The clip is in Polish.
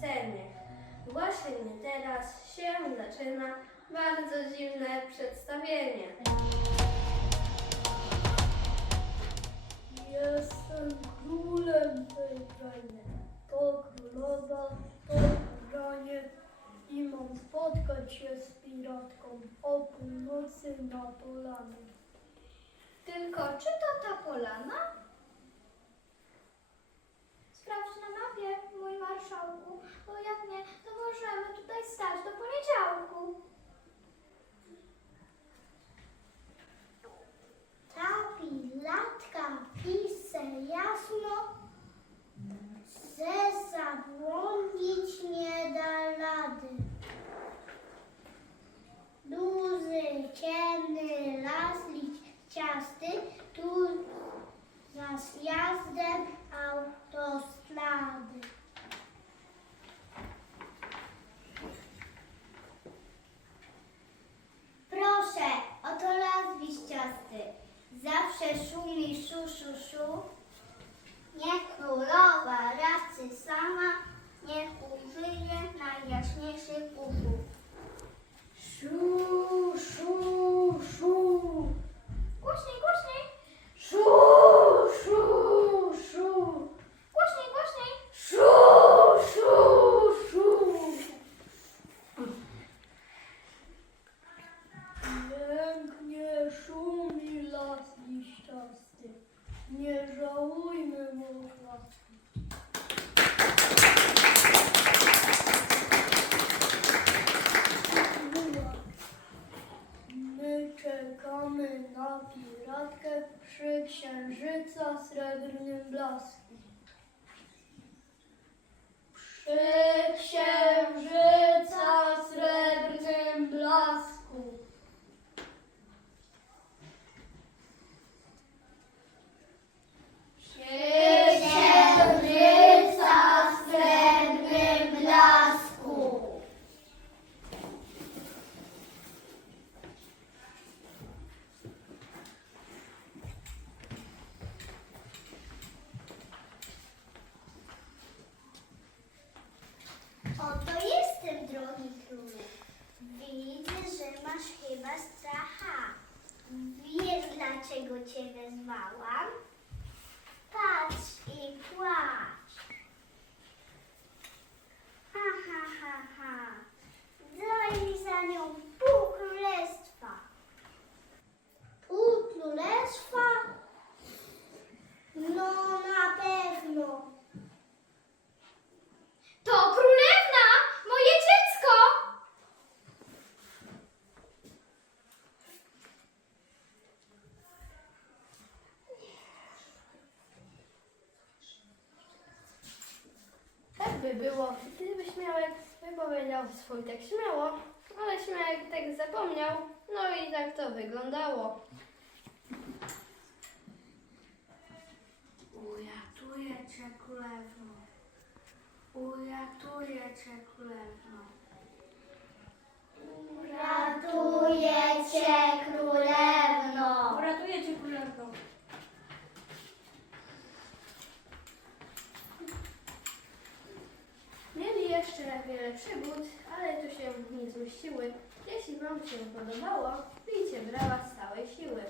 scenie. Właśnie nie teraz się zaczyna bardzo dziwne przedstawienie. Jestem królem tej krainy. To królowa, to kranie i mam spotkać się z piratką o północy na polanie. Tylko czy to ta polana? Bo jak nie, to możemy tutaj stać do poniedziałku. Ta pilatka pisze jasno, że zabłądzić nie da rady. Duży, ciemny las liściasty, tu za zjazdem Susu 数 My czekamy na piratkę przy księżyca srebrnym blasku. Przy księżyca srebrnym blasku. Przy księżyca srebrnym blasku. Oto jestem, drogi królu. Widzę, że masz chyba stracha. Wiesz, dlaczego cię wezwałam? Patrz i płacz. By było, gdyby Śmiałek wypowiedział swój tak śmiało, ale Śmiałek tak zapomniał, no i tak to wyglądało. Uratuję cię królewno. Uratuję cię królewno. przeżyłem wiele przygód, ale tu się nie zmieściły. Jeśli Wam się podobało, pijcie brawa z całej siły.